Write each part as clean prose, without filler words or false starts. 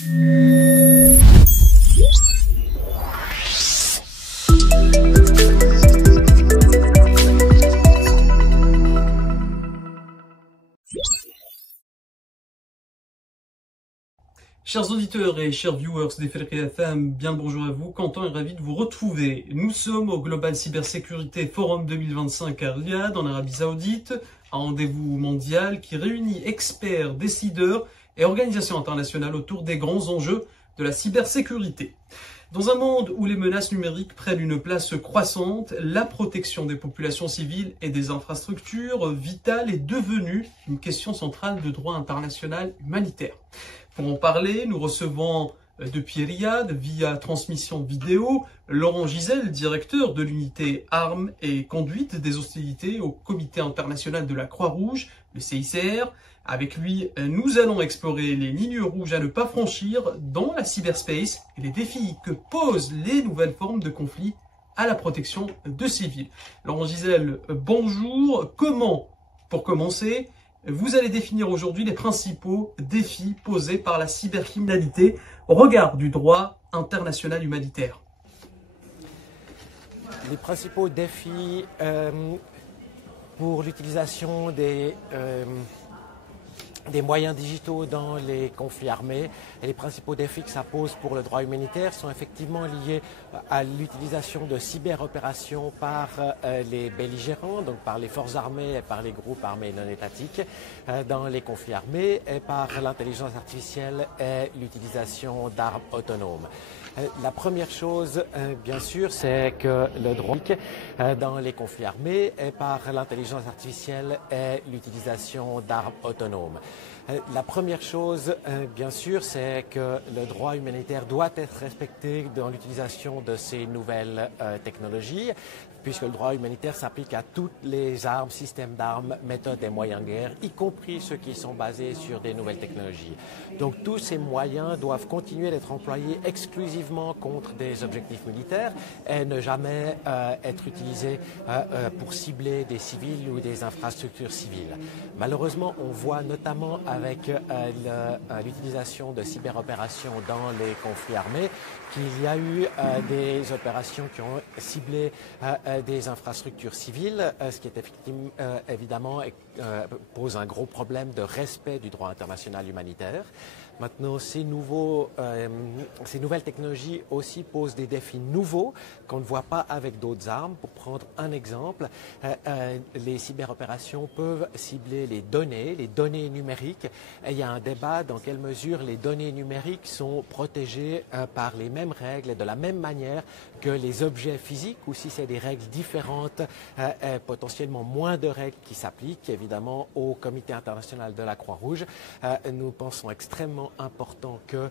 Chers auditeurs et chers viewers des Free FM, bien le bonjour à vous, Quentin est ravi de vous retrouver. Nous sommes au Global Cybersécurité Forum 2025 à Riyad, en Arabie Saoudite, un rendez-vous mondial qui réunit experts, décideurs et organisations internationales autour des grands enjeux de la cybersécurité. Dans un monde où les menaces numériques prennent une place croissante, la protection des populations civiles et des infrastructures vitales est devenue une question centrale de droit international humanitaire. Pour en parler, nous recevons depuis Riyad, via transmission vidéo, Laurent Gisel, directeur de l'unité armes et conduite des hostilités au Comité international de la Croix-Rouge, le CICR. Avec lui, nous allons explorer les lignes rouges à ne pas franchir dans la cyberspace et les défis que posent les nouvelles formes de conflits à la protection de civils. Laurent Gisel, bonjour. Comment, pour commencer, vous allez définir aujourd'hui les principaux défis posés par la cybercriminalité au regard du droit international humanitaire? Les principaux défis pour l'utilisation des moyens digitaux dans les conflits armés et les principaux défis que ça pose pour le droit humanitaire sont effectivement liés à l'utilisation de cyberopérations par les belligérants, donc par les forces armées et par les groupes armés non étatiques dans les conflits armés, et par l'intelligence artificielle et l'utilisation d'armes autonomes. La première chose, bien sûr, c'est que le droit dans les conflits armés est par l'intelligence artificielle et l'utilisation d'armes autonomes. La première chose, bien sûr, c'est que le droit humanitaire doit être respecté dans l'utilisation de ces nouvelles technologies, puisque le droit humanitaire s'applique à toutes les armes, systèmes d'armes, méthodes et moyens de guerre, y compris ceux qui sont basés sur des nouvelles technologies. Donc tous ces moyens doivent continuer d'être employés exclusivement contre des objectifs militaires et ne jamais être utilisés pour cibler des civils ou des infrastructures civiles. Malheureusement, on voit notamment avec l'utilisation de cyberopérations dans les conflits armés qu'il y a eu des opérations qui ont ciblé des infrastructures civiles, ce qui est évidemment pose un gros problème de respect du droit international humanitaire. Maintenant, ces nouvelles technologies aussi posent des défis nouveaux qu'on ne voit pas avec d'autres armes. Pour prendre un exemple, les cyberopérations peuvent cibler les données numériques. Et il y a un débat dans quelle mesure les données numériques sont protégées par les mêmes règles et de la même manière que les objets physiques, ou si c'est des règles différentes, potentiellement moins de règles qui s'appliquent, évidemment, au Comité international de la Croix-Rouge. Nous pensons extrêmement important que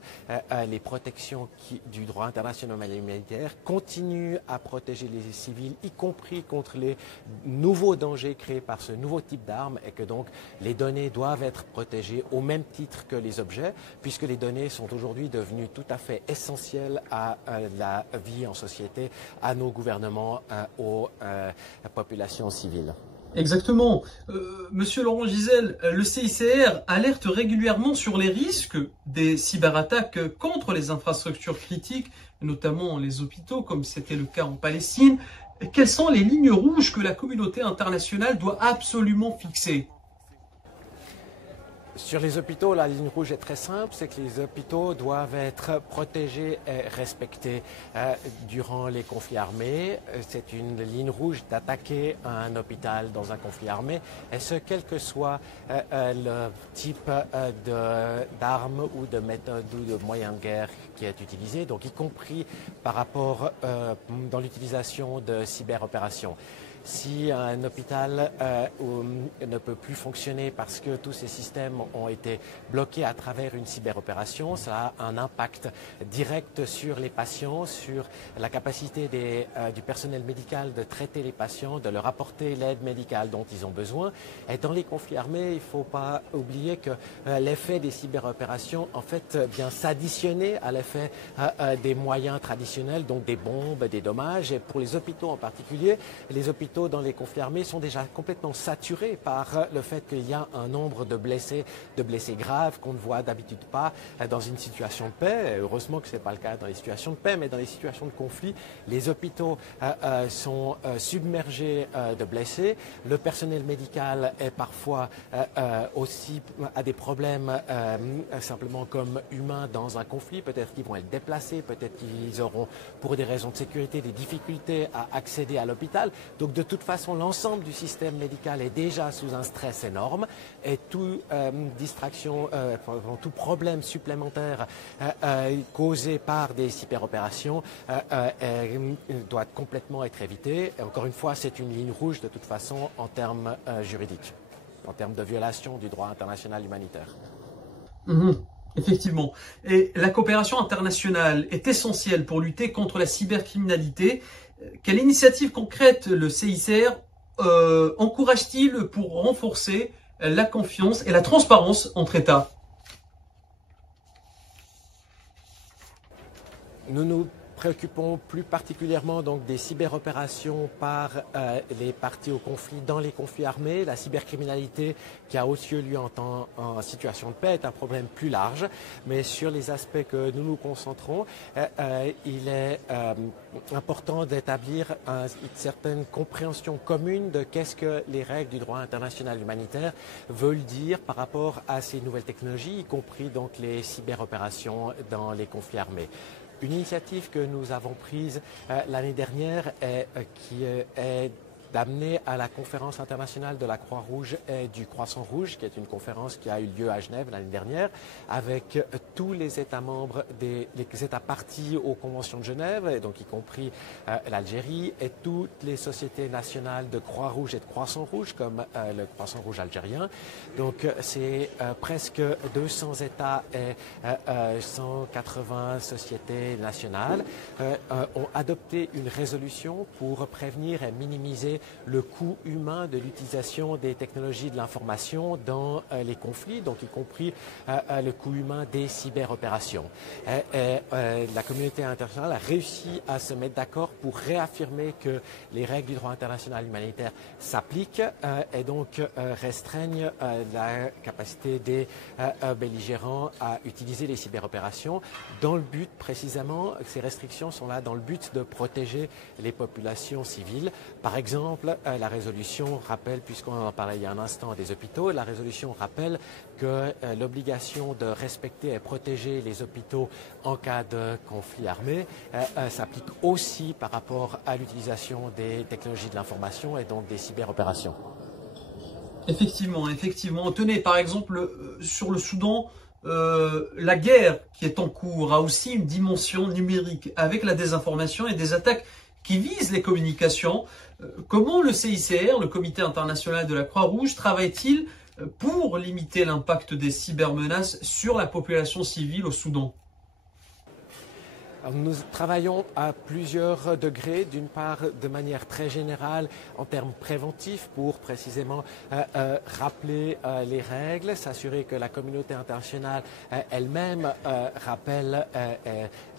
les protections du droit international humanitaire continuent à protéger les civils, y compris contre les nouveaux dangers créés par ce nouveau type d'armes, et que donc les données doivent être protégées au même titre que les objets, puisque les données sont aujourd'hui devenues tout à fait essentielles à la vie en société, à nos gouvernements, aux populations civiles. Exactement. Monsieur Laurent Gisel, le CICR alerte régulièrement sur les risques des cyberattaques contre les infrastructures critiques, notamment les hôpitaux, comme c'était le cas en Palestine. Quelles sont les lignes rouges que la communauté internationale doit absolument fixer? Sur les hôpitaux, la ligne rouge est très simple, c'est que les hôpitaux doivent être protégés et respectés durant les conflits armés. C'est une ligne rouge d'attaquer un hôpital dans un conflit armé, et ce, quel que soit le type d'armes ou de méthode ou de moyen de guerre qui est utilisé, donc y compris par rapport dans l'utilisation de cyberopérations. Si un hôpital ne peut plus fonctionner parce que tous ces systèmes ont été bloqués à travers une cyberopération, ça a un impact direct sur les patients, sur la capacité du personnel médical de traiter les patients, de leur apporter l'aide médicale dont ils ont besoin. Et dans les conflits armés, il ne faut pas oublier que l'effet des cyberopérations en fait vient s'additionner à l'effet des moyens traditionnels, donc des bombes, des dommages. Et pour les hôpitaux en particulier, les hôpitaux hôpitaux dans les conflits armés sont déjà complètement saturés par le fait qu'il y a un nombre de blessés graves qu'on ne voit d'habitude pas dans une situation de paix. Heureusement que ce n'est pas le cas dans les situations de paix, mais dans les situations de conflit, les hôpitaux sont submergés de blessés. Le personnel médical est parfois aussi a des problèmes simplement comme humains dans un conflit. Peut-être qu'ils vont être déplacés, peut-être qu'ils auront pour des raisons de sécurité des difficultés à accéder à l'hôpital. Donc de toute façon, l'ensemble du système médical est déjà sous un stress énorme et toute distraction, tout problème supplémentaire causé par des cyberopérations doit complètement être évité. Et encore une fois, c'est une ligne rouge de toute façon en termes juridiques, en termes de violation du droit international humanitaire. Effectivement. Et la coopération internationale est essentielle pour lutter contre la cybercriminalité. Quelle initiative concrète le CICR encourage-t-il pour renforcer la confiance et la transparence entre États? Nous nous préoccupons plus particulièrement donc des cyberopérations par les parties au conflit dans les conflits armés. La cybercriminalité qui a aussi lieu en situation de paix est un problème plus large, mais sur les aspects que nous nous concentrons, il est important d'établir une certaine compréhension commune de qu'est-ce que les règles du droit international humanitaire veulent dire par rapport à ces nouvelles technologies, y compris donc les cyberopérations dans les conflits armés. Une initiative que nous avons prise l'année dernière qui est d'amener à la conférence internationale de la Croix-Rouge et du Croissant-Rouge, qui est une conférence qui a eu lieu à Genève l'année dernière, avec tous les États membres, les États partis aux conventions de Genève, et donc y compris l'Algérie, et toutes les sociétés nationales de Croix-Rouge et de Croissant-Rouge, comme le Croissant-Rouge algérien. Donc c'est presque 200 États et 180 sociétés nationales ont adopté une résolution pour prévenir et minimiser le coût humain de l'utilisation des technologies de l'information dans les conflits, donc y compris le coût humain des cyberopérations. La communauté internationale a réussi à se mettre d'accord pour réaffirmer que les règles du droit international humanitaire s'appliquent et donc restreignent la capacité des belligérants à utiliser les cyberopérations dans le but précisément, ces restrictions sont là dans le but de protéger les populations civiles. Par exemple, la résolution rappelle, puisqu'on en parlait il y a un instant des hôpitaux, la résolution rappelle que l'obligation de respecter et protéger les hôpitaux en cas de conflit armé s'applique aussi par rapport à l'utilisation des technologies de l'information et donc des cyberopérations. Effectivement. Tenez, par exemple, sur le Soudan, la guerre qui est en cours a aussi une dimension numérique avec la désinformation et des attaques qui visent les communications. Comment le CICR, le Comité international de la Croix-Rouge, travaille-t-il pour limiter l'impact des cybermenaces sur la population civile au Soudan? Nous travaillons à plusieurs degrés, d'une part de manière très générale en termes préventifs pour précisément rappeler les règles, s'assurer que la communauté internationale elle-même rappelle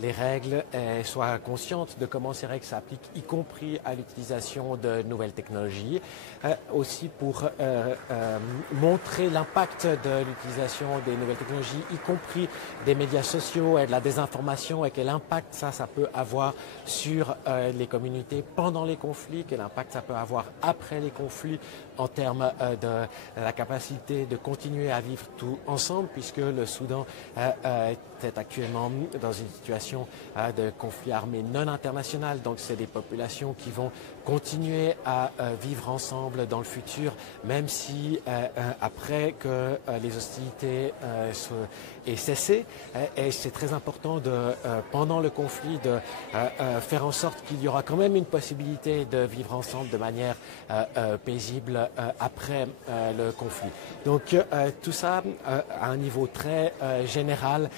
les règles et soit consciente de comment ces règles s'appliquent, y compris à l'utilisation de nouvelles technologies. Aussi pour montrer l'impact de l'utilisation des nouvelles technologies, y compris des médias sociaux et de la désinformation, et quel impact ça peut avoir sur les communautés pendant les conflits, quel impact ça peut avoir après les conflits en termes de la capacité de continuer à vivre tout ensemble, puisque le Soudan est actuellement dans une situation de conflit armé non international. Donc c'est des populations qui vont continuer à vivre ensemble dans le futur, même si après que les hostilités aient cessé. Et c'est très important pendant le conflit de faire en sorte qu'il y aura quand même une possibilité de vivre ensemble de manière paisible après le conflit. Donc tout ça à un niveau très général,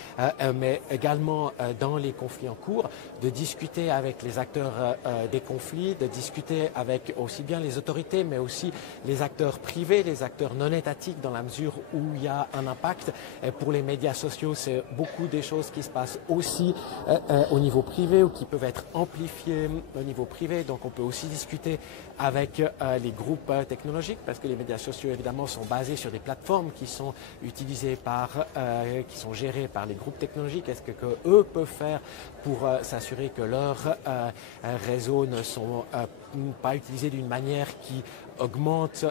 mais également dans les conflits en cours, de discuter avec les acteurs des conflits, de discuter avec aussi bien les autorités, mais aussi les acteurs privés, les acteurs non étatiques, dans la mesure où il y a un impact pour les médias médias sociaux, c'est beaucoup des choses qui se passent aussi au niveau privé ou qui peuvent être amplifiées au niveau privé. Donc on peut aussi discuter avec les groupes technologiques parce que les médias sociaux évidemment sont basés sur des plateformes qui sont utilisées qui sont gérées par les groupes technologiques. Qu'est-ce que eux peuvent faire pour s'assurer que leurs réseaux ne sont pas utilisés d'une manière qui augmente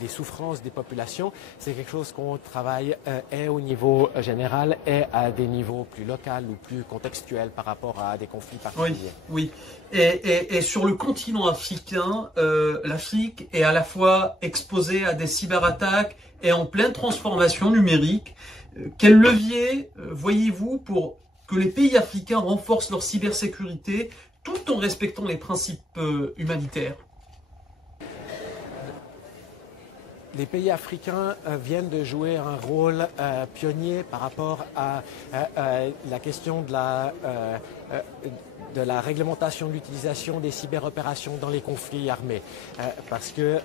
les souffrances des populations. C'est quelque chose qu'on travaille et au niveau général et à des niveaux plus locaux ou plus contextuels par rapport à des conflits particuliers. Oui, oui. Et sur le continent africain, l'Afrique est à la fois exposée à des cyberattaques et en pleine transformation numérique. Quel levier voyez-vous pour que les pays africains renforcent leur cybersécurité tout en respectant les principes humanitaires? Les pays africains viennent de jouer un rôle pionnier par rapport à la question de la réglementation de l'utilisation des cyberopérations dans les conflits armés. Parce que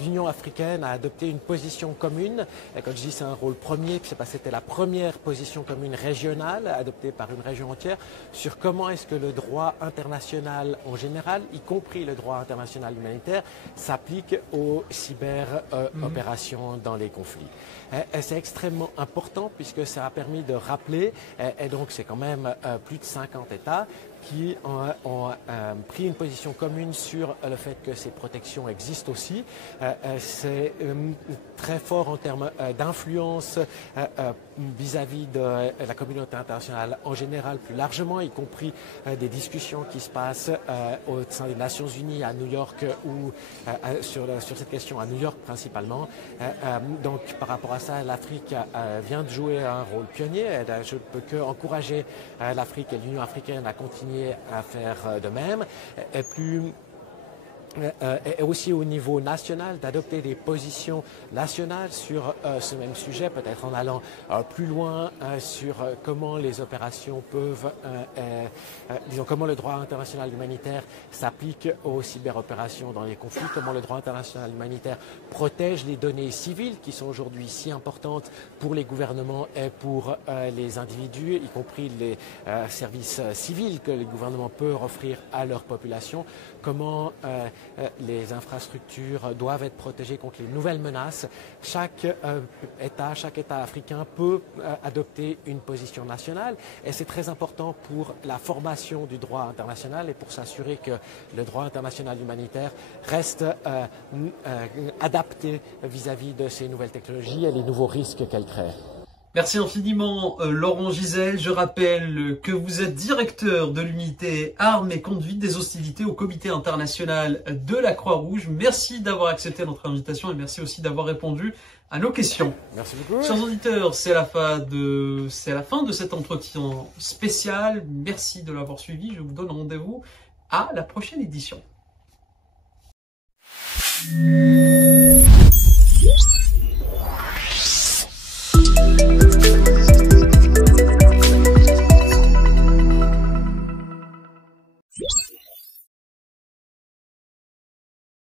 l'Union africaine a adopté une position commune. Et quand je dis c'est un rôle premier, c'est parce que c'était la première position commune régionale adoptée par une région entière sur comment est-ce que le droit international en général, y compris le droit international humanitaire, s'applique aux cyberopérations dans les conflits. C'est extrêmement important puisque ça a permis de rappeler, et donc c'est quand même plus de 50 États qui ont pris une position commune sur le fait que ces protections existent aussi. C'est très fort en termes d'influence vis-à-vis de la communauté internationale en général, plus largement, y compris des discussions qui se passent au sein des Nations Unies à New York ou sur cette question à New York principalement. Donc par rapport à ça, l'Afrique vient de jouer un rôle pionnier. Je ne peux qu'encourager l'Afrique et l'Union africaine à continuer à faire de même. Et aussi au niveau national, d'adopter des positions nationales sur ce même sujet, peut-être en allant plus loin sur comment les opérations peuvent, disons comment le droit international humanitaire s'applique aux cyberopérations dans les conflits, comment le droit international humanitaire protège les données civiles qui sont aujourd'hui si importantes pour les gouvernements et pour les individus, y compris les services civils que les gouvernements peuvent offrir à leur population, comment les infrastructures doivent être protégées contre les nouvelles menaces. Chaque État africain peut adopter une position nationale et c'est très important pour la formation du droit international et pour s'assurer que le droit international humanitaire reste adapté vis-à-vis de ces nouvelles technologies et les nouveaux risques qu'elles créent. Merci infiniment Laurent Giselle. Je rappelle que vous êtes directeur de l'unité armes et conduite des hostilités au Comité international de la Croix-Rouge. Merci d'avoir accepté notre invitation et merci aussi d'avoir répondu à nos questions. Merci beaucoup. Chers auditeurs, c'est la fin de cet entretien spécial. Merci de l'avoir suivi. Je vous donne rendez-vous à la prochaine édition.